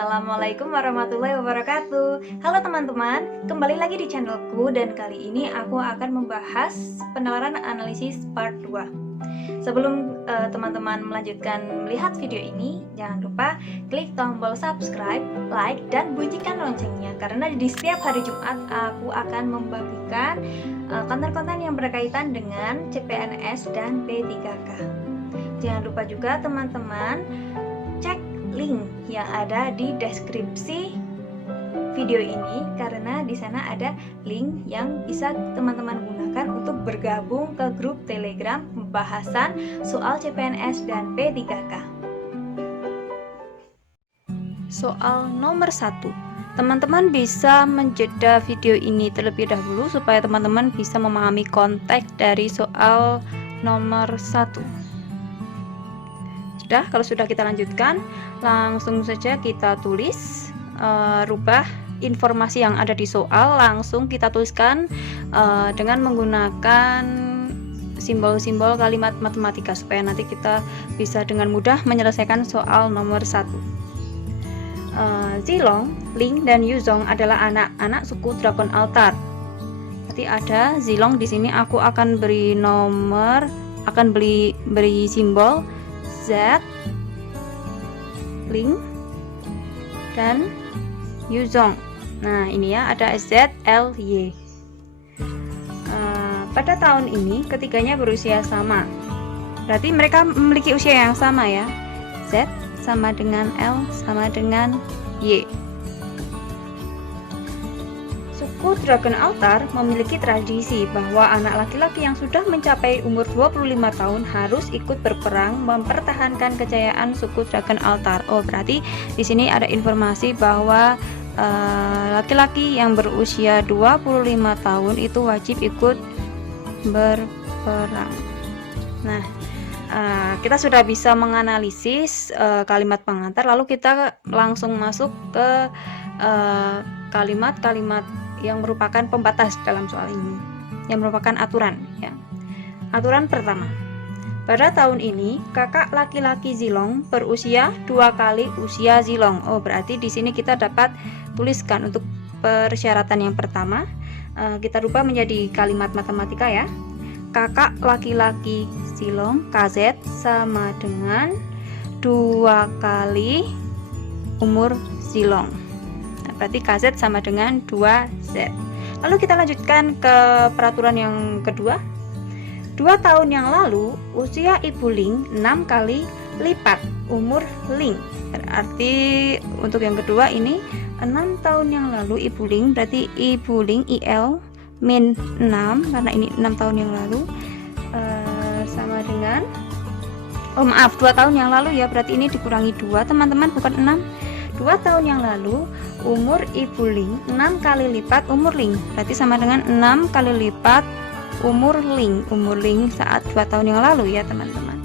Assalamualaikum warahmatullahi wabarakatuh. Halo teman-teman, kembali lagi di channelku dan kali ini aku akan membahas penalaran analisis part 2. Sebelum teman-teman melanjutkan melihat video ini, jangan lupa klik tombol subscribe, like, dan bunyikan loncengnya karena di setiap hari Jumat aku akan membagikan konten-konten yang berkaitan dengan CPNS dan P3K. Jangan lupa juga teman-teman cek link yang ada di deskripsi video ini karena di sana ada link yang bisa teman-teman gunakan untuk bergabung ke grup Telegram pembahasan soal CPNS dan P3K. Soal nomor 1. Teman-teman bisa menjeda video ini terlebih dahulu supaya teman-teman bisa memahami konteks dari soal nomor 1. Kalau sudah kita lanjutkan, langsung saja kita tulis, rubah informasi yang ada di soal, langsung kita tuliskan dengan menggunakan simbol-simbol kalimat matematika supaya nanti kita bisa dengan mudah menyelesaikan soal nomor 1. Zilong, Ling, dan Yuzong adalah anak-anak suku Dragon Altar. Berarti ada Zilong di sini, aku akan beri nomor, akan beri simbol Z, Ling, dan Yuzong. Nah ini ya, ada Z, L, Y. Pada tahun ini ketiganya berusia sama, berarti mereka memiliki usia yang sama ya. Z sama dengan L sama dengan Y. Suku Dragon Altar memiliki tradisi bahwa anak laki-laki yang sudah mencapai umur 25 tahun harus ikut berperang mempertahankan kejayaan suku Dragon Altar. Oh, berarti di sini ada informasi bahwa laki-laki yang berusia 25 tahun itu wajib ikut berperang. Nah, kita sudah bisa menganalisis kalimat pengantar, lalu kita langsung masuk ke kalimat-kalimat yang merupakan pembatas dalam soal ini, yang merupakan aturan ya. Aturan pertama, pada tahun ini kakak laki-laki Zilong berusia 2 kali usia Zilong. Oh, berarti di sini kita dapat tuliskan untuk persyaratan yang pertama, kita rubah menjadi kalimat matematika ya. Kakak laki-laki Zilong KZ sama dengan 2 kali umur Zilong. Berarti KZ sama dengan 2Z. Lalu kita lanjutkan ke peraturan yang kedua. 2 tahun yang lalu usia Ibu Ling 6 kali lipat umur Ling. Berarti untuk yang kedua ini 6 tahun yang lalu Ibu Ling, berarti Ibu Ling IL min 6 karena ini 6 tahun yang lalu sama dengan 2 tahun yang lalu ya, berarti ini dikurangi 2 teman-teman, bukan 6. 2 tahun yang lalu umur Ibu Ling 6 kali lipat umur Ling, berarti sama dengan 6 kali lipat umur Ling. Umur Ling saat 2 tahun yang lalu ya teman-teman.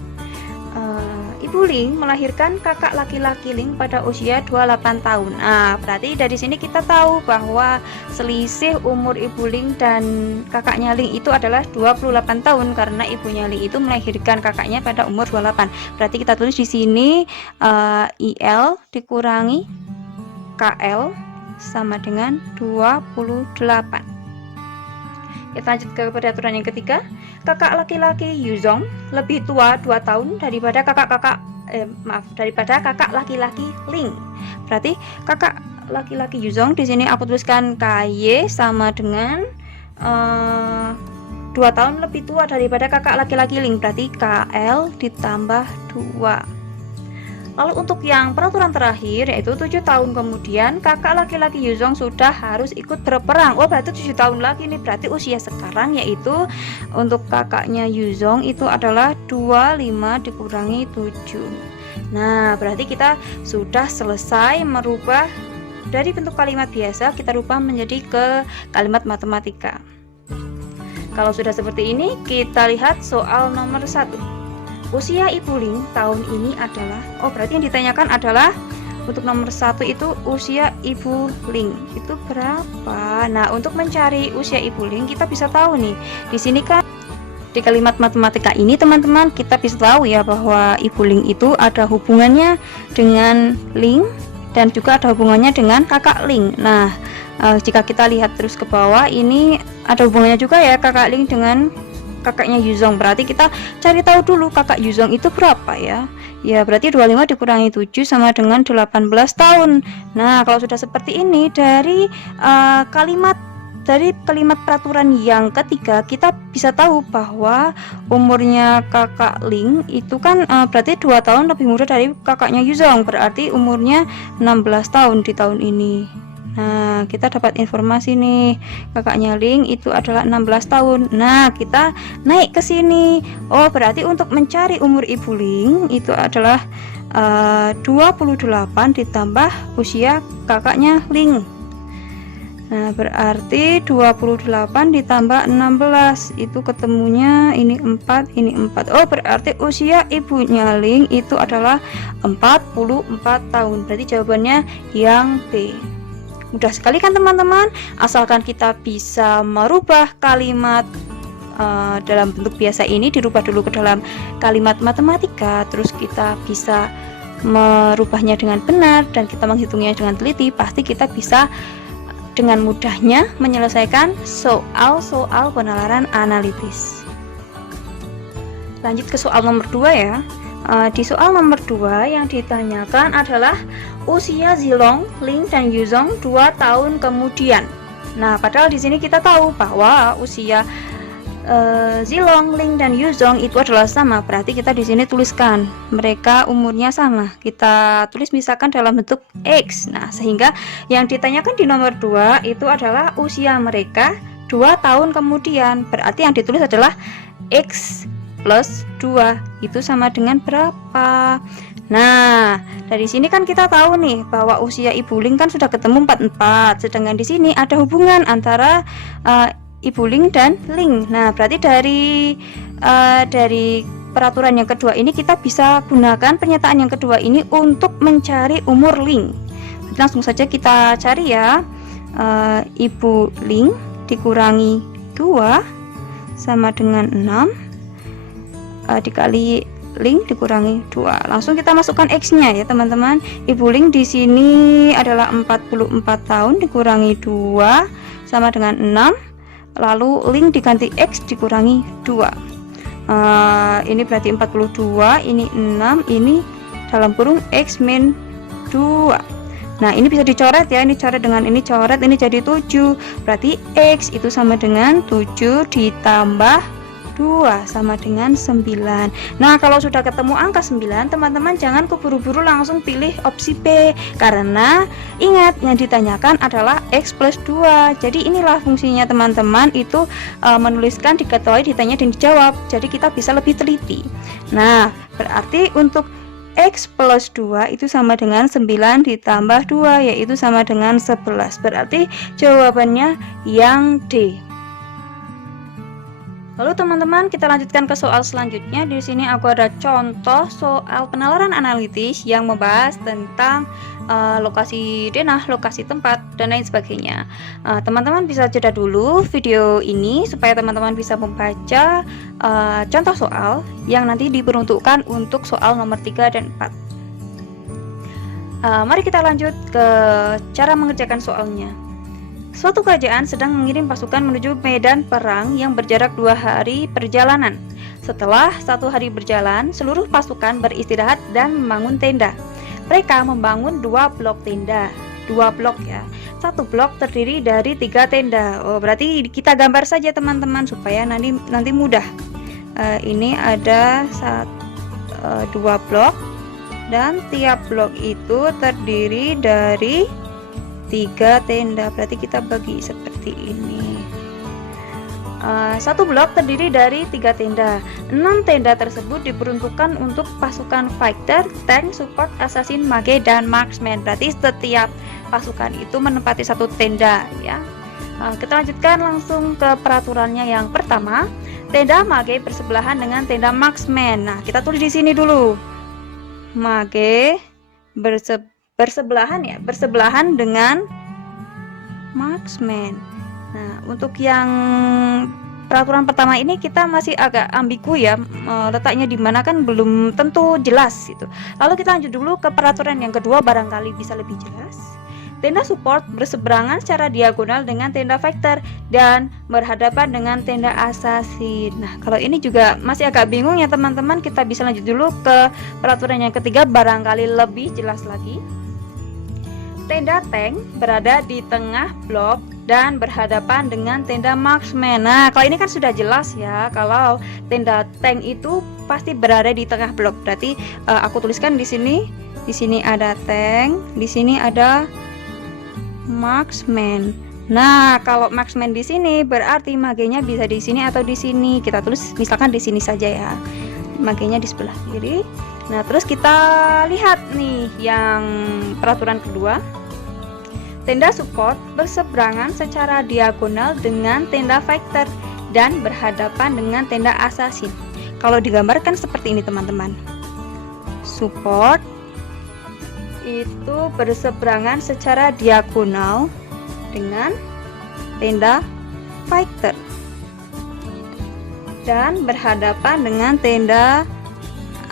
Ibu Ling melahirkan kakak laki-laki Ling pada usia 28 tahun. Nah, berarti dari sini kita tahu bahwa selisih umur Ibu Ling dan kakaknya Ling itu adalah 28 tahun karena ibunya Ling itu melahirkan kakaknya pada umur 28. Berarti kita tulis di sini IL dikurangi KL sama dengan 28. Kita lanjut ke peraturan yang ketiga. Kakak laki-laki Yuzong lebih tua 2 tahun daripada kakak laki-laki Ling. Berarti kakak laki-laki Yuzong di sini aku tuliskan KY sama dengan 2 tahun lebih tua daripada kakak laki-laki Ling, berarti KL ditambah 2. Lalu untuk yang peraturan terakhir yaitu 7 tahun kemudian kakak laki-laki Yuzong sudah harus ikut berperang. Oh, berarti 7 tahun lagi nih, berarti usia sekarang yaitu untuk kakaknya Yuzong itu adalah 25 dikurangi 7. Nah, berarti kita sudah selesai merubah dari bentuk kalimat biasa, kita rubah menjadi ke kalimat matematika. Kalau sudah seperti ini, kita lihat soal nomor 1. Usia Ibu Ling tahun ini adalah, berarti yang ditanyakan adalah untuk nomor 1 itu usia Ibu Ling itu berapa. Nah, untuk mencari usia Ibu Ling kita bisa tahu nih, di sini kan di kalimat matematika ini teman-teman kita bisa tahu ya bahwa Ibu Ling itu ada hubungannya dengan Ling dan juga ada hubungannya dengan kakak Ling. Nah, jika kita lihat terus ke bawah, ini ada hubungannya juga ya kakak Ling dengan kakaknya Yuzong. Berarti kita cari tahu dulu kakak Yuzong itu berapa ya. Ya, berarti 25 dikurangi 7 sama dengan 18 tahun. Nah, kalau sudah seperti ini dari kalimat peraturan yang ketiga, kita bisa tahu bahwa umurnya kakak Ling itu kan berarti 2 tahun lebih muda dari kakaknya Yuzong, berarti umurnya 16 tahun di tahun ini. Nah, kita dapat informasi nih, kakaknya Ling itu adalah 16 tahun. Nah, kita naik ke sini. Oh, berarti untuk mencari umur Ibu Ling itu adalah 28 ditambah usia kakaknya Ling. Nah, berarti 28 ditambah 16 itu ketemunya ini 4, ini 4. Oh, berarti usia ibunya Ling itu adalah 44 tahun. Berarti jawabannya yang B. Mudah sekali kan teman-teman, asalkan kita bisa merubah kalimat dalam bentuk biasa ini dirubah dulu ke dalam kalimat matematika, terus kita bisa merubahnya dengan benar dan kita menghitungnya dengan teliti, pasti kita bisa dengan mudahnya menyelesaikan soal-soal penalaran analitis. Lanjut ke soal nomor 2 ya. Di soal nomor 2 yang ditanyakan adalah usia Zilong, Ling, dan Yuzong 2 tahun kemudian. Nah, padahal di sini kita tahu bahwa usia Zilong, Ling, dan Yuzong itu adalah sama. Berarti kita di sini tuliskan mereka umurnya sama. Kita tulis misalkan dalam bentuk X. Nah, sehingga yang ditanyakan di nomor 2 itu adalah usia mereka 2 tahun kemudian. Berarti yang ditulis adalah X plus 2 itu sama dengan berapa? Nah, dari sini kan kita tahu nih bahwa usia Ibu Ling kan sudah ketemu 44, sedangkan di sini ada hubungan antara Ibu Ling dan Ling. Nah, berarti dari peraturan yang kedua ini kita bisa gunakan pernyataan yang kedua ini untuk mencari umur Ling. Langsung saja kita cari ya. Ibu Ling dikurangi 2 sama dengan 6 dikali Ling dikurangi 2. Langsung kita masukkan X-nya ya, teman-teman. Ibu Ling di sini adalah 44 tahun dikurangi 2 sama dengan 6. Lalu Ling diganti X dikurangi 2. Ini berarti 42, ini 6, ini dalam kurung X min 2. Nah, ini bisa dicoret ya, ini coret dengan ini coret, ini jadi 7. Berarti X itu sama dengan 7 ditambah 2 sama dengan 9. Nah, kalau sudah ketemu angka 9, teman-teman jangan keburu-buru langsung pilih opsi B, karena ingat yang ditanyakan adalah X plus 2. Jadi inilah fungsinya teman-teman itu menuliskan, diketahui, ditanya, dan dijawab. Jadi kita bisa lebih teliti. Nah, berarti untuk X plus 2 itu sama dengan 9 ditambah 2, yaitu sama dengan 11. Berarti jawabannya yang D. Lalu teman-teman, kita lanjutkan ke soal selanjutnya. Di sini aku ada contoh soal penalaran analitis yang membahas tentang lokasi denah, lokasi tempat, dan lain sebagainya. Teman-teman bisa jeda dulu video ini supaya teman-teman bisa membaca contoh soal yang nanti diperuntukkan untuk soal nomor 3 dan 4. Mari kita lanjut ke cara mengerjakan soalnya. Suatu kerajaan sedang mengirim pasukan menuju medan perang yang berjarak 2 hari perjalanan. Setelah 1 hari berjalan, seluruh pasukan beristirahat dan membangun tenda. Mereka membangun 2 blok tenda. 2 blok ya. 1 blok terdiri dari 3 tenda. Oh, berarti kita gambar saja teman-teman supaya nanti mudah. Ini ada 2 blok dan tiap blok itu terdiri dari 3 tenda. Berarti kita bagi seperti ini. 1 blok terdiri dari 3 tenda. 6 tenda tersebut diperuntukkan untuk pasukan fighter, tank, support, assassin, mage, dan marksman. Berarti setiap pasukan itu menempati 1 tenda ya. Kita lanjutkan langsung ke peraturannya yang pertama. Tenda mage bersebelahan dengan tenda marksman. Nah, kita tulis di sini dulu. Mage bersebelahan dengan marksman. Nah, untuk yang peraturan pertama ini kita masih agak ambigu ya, letaknya di mana kan belum tentu jelas gitu. Lalu kita lanjut dulu ke peraturan yang kedua, barangkali bisa lebih jelas. Tenda support berseberangan secara diagonal dengan tenda vektor dan berhadapan dengan tenda assassin. Nah, kalau ini juga masih agak bingung ya teman-teman, kita bisa lanjut dulu ke peraturan yang ketiga, barangkali lebih jelas lagi. Tenda tank berada di tengah blok dan berhadapan dengan tenda marksman. Nah, kalau ini kan sudah jelas ya, kalau tenda tank itu pasti berada di tengah blok. Berarti aku tuliskan di sini. Di sini ada tank, di sini ada marksman. Nah, kalau marksman di sini berarti magenya bisa di sini atau di sini. Kita tulis misalkan di sini saja ya. Magenya di sebelah kiri. Nah, terus kita lihat nih yang peraturan kedua. Tenda support berseberangan secara diagonal dengan tenda vektor dan berhadapan dengan tenda assassin. Kalau digambarkan seperti ini teman-teman. Support itu berseberangan secara diagonal dengan tenda vektor dan berhadapan dengan tenda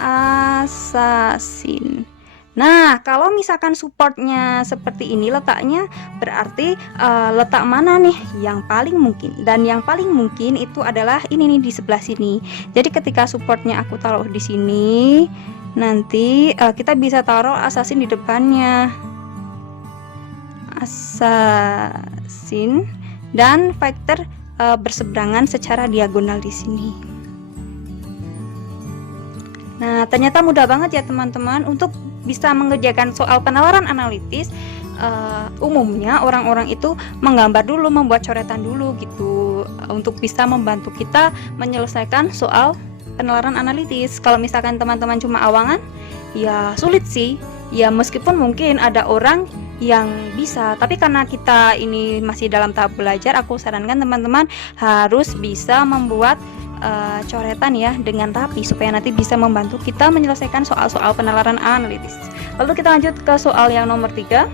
assassin. Nah, kalau misalkan supportnya seperti ini letaknya, berarti letak mana nih yang paling mungkin? Dan yang paling mungkin itu adalah ini nih, di sebelah sini. Jadi ketika supportnya aku taruh di sini, nanti kita bisa taruh assassin di depannya. Assassin dan vektor berseberangan secara diagonal di sini. Nah, ternyata mudah banget ya teman-teman untuk bisa mengerjakan soal penalaran analitis. Umumnya orang-orang itu menggambar dulu, membuat coretan dulu gitu, untuk bisa membantu kita menyelesaikan soal penalaran analitis. Kalau misalkan teman-teman cuma awangan, ya sulit sih. Ya meskipun mungkin ada orang yang bisa, tapi karena kita ini masih dalam tahap belajar, aku sarankan teman-teman harus bisa membuat coretan ya dengan rapi supaya nanti bisa membantu kita menyelesaikan soal-soal penalaran analitis. Lalu kita lanjut ke soal yang nomor 3.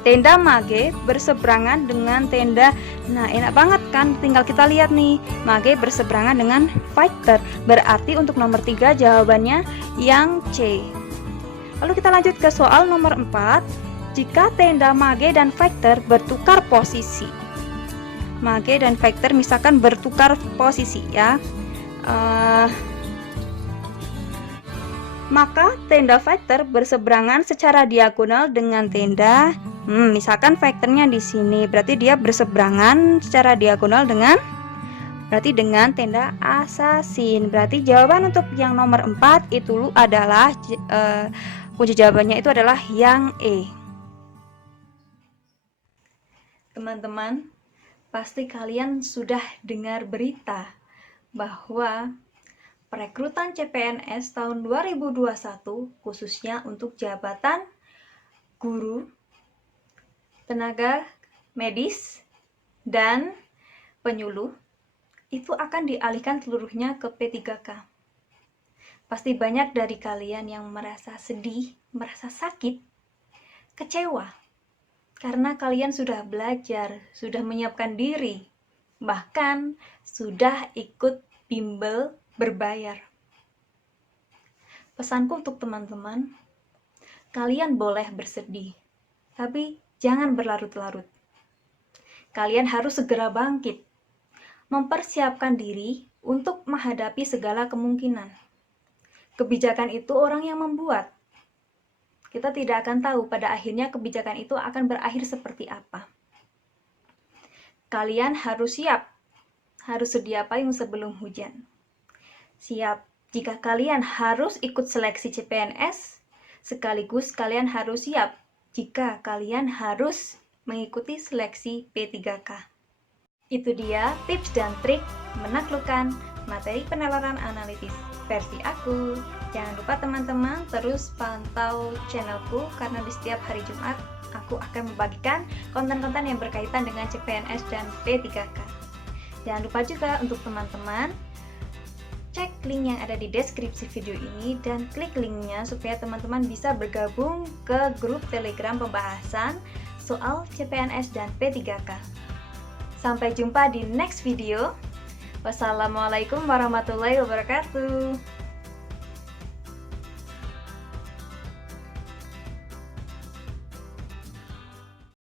Tenda mage berseberangan dengan tenda. Nah, enak banget kan, tinggal kita lihat nih, mage berseberangan dengan vektor. Berarti untuk nomor 3 jawabannya yang C. Lalu kita lanjut ke soal nomor 4. Jika tenda mage dan vektor bertukar posisi, mage dan vektor misalkan bertukar posisi ya, maka tenda vektor berseberangan secara diagonal dengan tenda, misalkan vektornya di sini, berarti dia berseberangan secara diagonal dengan, berarti dengan tenda assassin. Berarti jawaban untuk yang nomor 4 itu adalah kunci jawabannya itu adalah yang E. Teman-teman, pasti kalian sudah dengar berita bahwa perekrutan CPNS tahun 2021 khususnya untuk jabatan guru, tenaga medis, dan penyuluh itu akan dialihkan seluruhnya ke P3K. Pasti banyak dari kalian yang merasa sedih, merasa sakit, kecewa, karena kalian sudah belajar, sudah menyiapkan diri, bahkan sudah ikut bimbel berbayar. Pesanku untuk teman-teman, kalian boleh bersedih, tapi jangan berlarut-larut. Kalian harus segera bangkit, mempersiapkan diri untuk menghadapi segala kemungkinan. Kebijakan itu orang yang membuat. Kita tidak akan tahu pada akhirnya kebijakan itu akan berakhir seperti apa. Kalian harus siap, harus sedia payung sebelum hujan. Siap jika kalian harus ikut seleksi CPNS, sekaligus kalian harus siap jika kalian harus mengikuti seleksi P3K. Itu dia tips dan trik menaklukkan materi penalaran analitis versi aku. Jangan lupa teman-teman terus pantau channelku, karena di setiap hari Jumat aku akan membagikan konten-konten yang berkaitan dengan CPNS dan P3K. Jangan lupa juga untuk teman-teman cek link yang ada di deskripsi video ini dan klik linknya supaya teman-teman bisa bergabung ke grup Telegram pembahasan soal CPNS dan P3K. Sampai jumpa di next video. Wassalamualaikum warahmatullahi wabarakatuh.